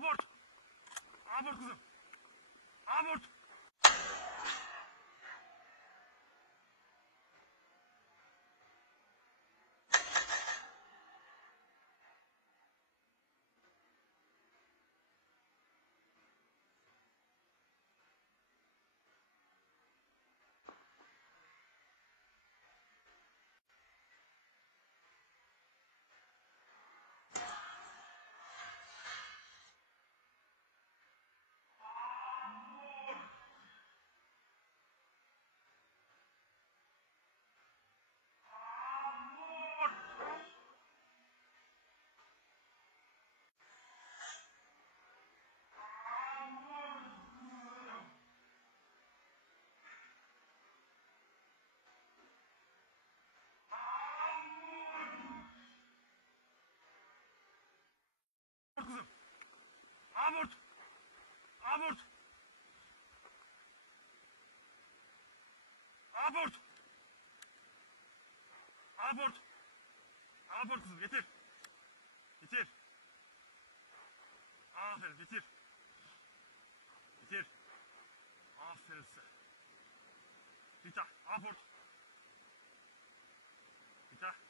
Abort. Abort kızım. Abort. Kızım. Abort. Abort. Abort. Abort. Abort kızım getir. Getir. Aferin getir. Getir. Aferin size. Rita abort. Rita.